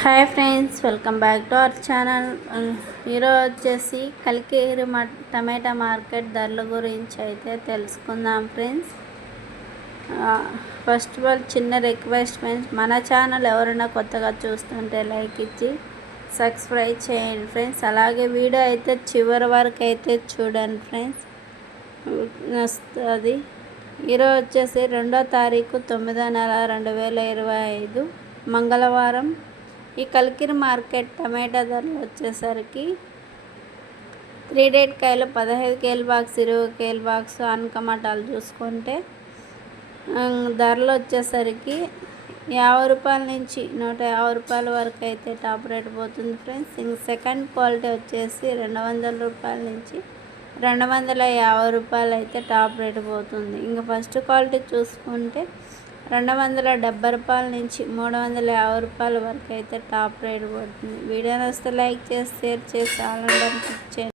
Hi friends welcome back to our channel. ఈరోజు వచ్చేసి కలికేరు మ టమాటా మార్కెట్ ధరల గురించి అయితే తెలుసుకుందాం ఫ్రెండ్స్. ఫస్ట్ ఆఫ్ ఆల్ చిన్న రిక్వెస్ట్ ఫ్రెండ్స్ మన ఛానల్ ఎవరైనా కొత్తగా చూస్తుంటే లైక్ ఇచ్చి సబ్స్క్రైబ్ చేయండి ఫ్రెండ్స్. అలాగే వీడియో అయితే చివరి వరకు అయితే చూడండి ఫ్రెండ్స్. వస్తుంది. ఈరోజు వచ్చేసి రెండో తారీఖు తొమ్మిదో నెల రెండు వేల ఇరవై ఐదు మంగళవారం ఈ కలికిరి మార్కెట్ టమాటా ధరలు వచ్చేసరికి త్రీ డేట్ కాయలు పదహైదు కేల్ బాక్స్ ఇరవై కేల్ బాక్స్ అనకమటాలు చూసుకుంటే ధరలు వచ్చేసరికి యాభై రూపాయల నుంచి నూట యాభై రూపాయల వరకు అయితే టాప్ రేట్ పోతుంది ఫ్రెండ్స్. ఇంక సెకండ్ క్వాలిటీ వచ్చేసి రెండు వందల రూపాయల నుంచి రెండు వందల యాభై రూపాయలు అయితే టాప్ రేట్ పోతుంది. ఇంకా ఫస్ట్ క్వాలిటీ చూసుకుంటే రెండు వందల డెబ్బై రూపాయల నుంచి మూడు వందల యాభై రూపాయల వరకు అయితే టాప్ రేట్ పడుతుంది. వీడియో వస్తే లైక్ చేసి షేర్ చేసి ఆల్ చేయండి.